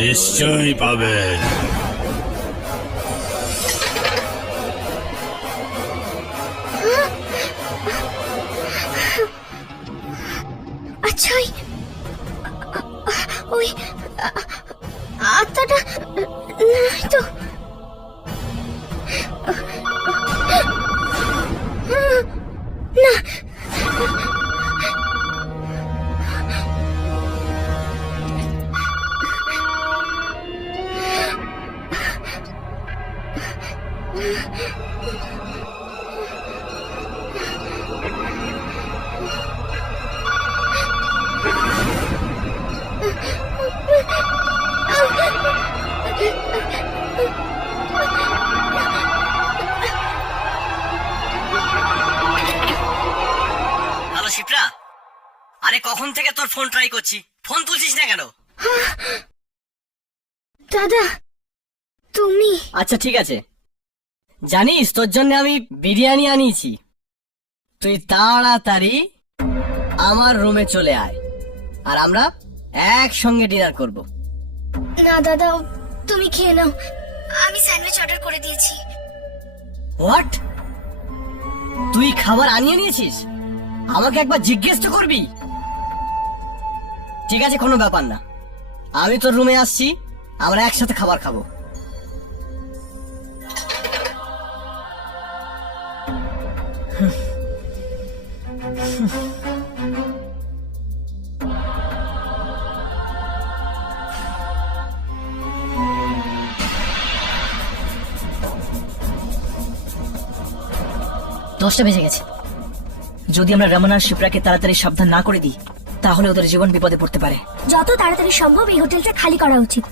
নিশ্চয়ই পাবেন। আচ্ছা ওই আত্মাটা নাই তো। না, হ্যালো শিপ্রা, আরে কখন থেকে তোর ফোন ট্রাই করছি, ফোন তুলছিস না কেন? দাদা তুমি। আচ্ছা ঠিক আছে, জানিস তোর জন্য আমি বিরিয়ানি আনিয়েছি, তুই তাড়াতাড়ি আমার রুমে চলে আয় আর আমরা একসঙ্গে ডিনার করব। না দাদা, তুমি খেয়ে নাও, আমি স্যান্ডউইচ অর্ডার করে দিয়েছি। হোয়াট? তুই খাবার আনিয়ে নিয়েছিস? আমাকে একবার জিজ্ঞেস তো করবি। ঠিক আছে, কোনো ব্যাপার না, আমি তোর রুমে আসছি, আমরা একসাথে খাবার খাবো। দশটা বেজে গেছে। যদি আমরা রমন আর শিপ্রাকে তাড়াতাড়ি সাবধান না করে দিই তাহলে ওদের জীবন বিপদে পড়তে পারে। যত তাড়াতাড়ি সম্ভব এই হোটেলটা খালি করা উচিত,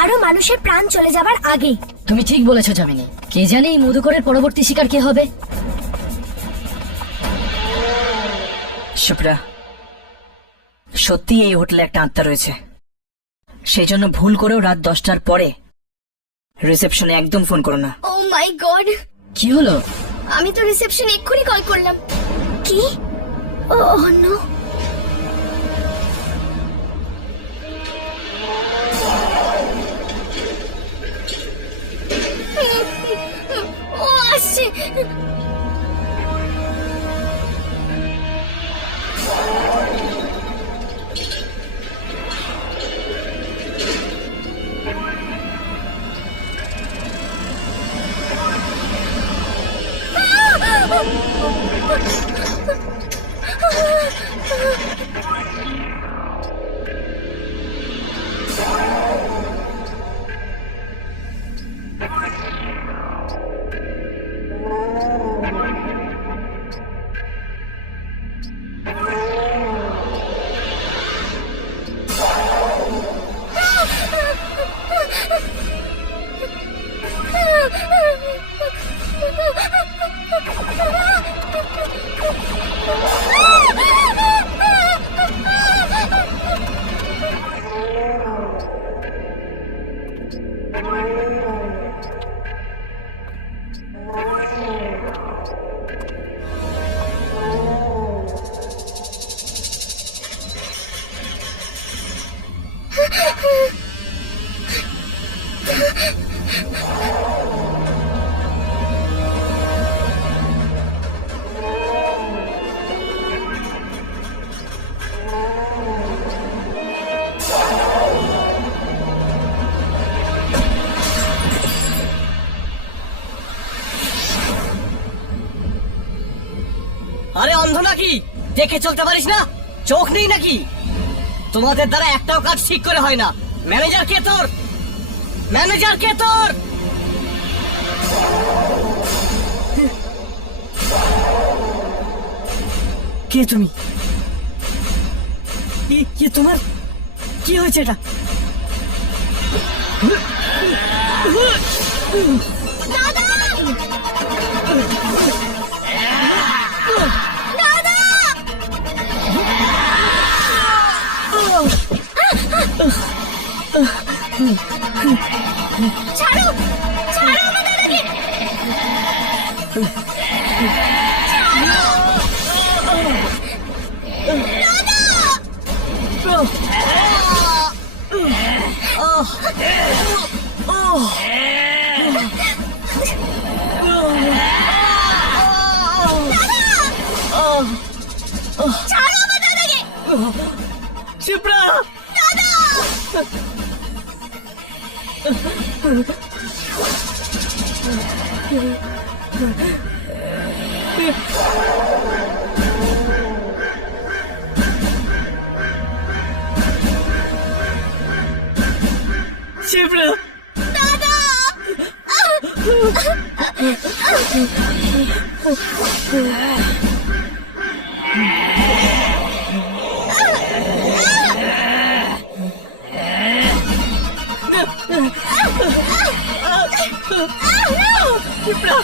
আরো মানুষের প্রাণ চলে যাবার আগে। তুমি ঠিক বলেছো জামিনী। কে জানে এই মধুকরের পরবর্তী শিকার কে হবে। শিপ্রা, সত্যি এই হোটেলে একটা আত্মা রয়েছে, সেই জন্য ভুল করেও রাত 10টার পরে রিসেপশনে একদম ফোন করো না। ও মাই গড, কি হলো? আমি তো রিসেপশন এক্ষুনি কল করলাম। কি? ও নো, ও আসছে। আরে অন্ধ নাকি? দেখে চলতে পারিস না? চোখ নেই নাকি? তোমাদের দ্বারা একটাও কাজ ঠিক করে হয় না। ম্যানেজার কে তোর? ম্যানেজার কে তোর? কে তুমি? কি তোমার কি হয়েছে? এটা ছাড়ো, ছাড়ো আমার দাদাকে। ছাড়ো আমার দাদাকে। শিপ্রা শিপ্রা শিপ্রা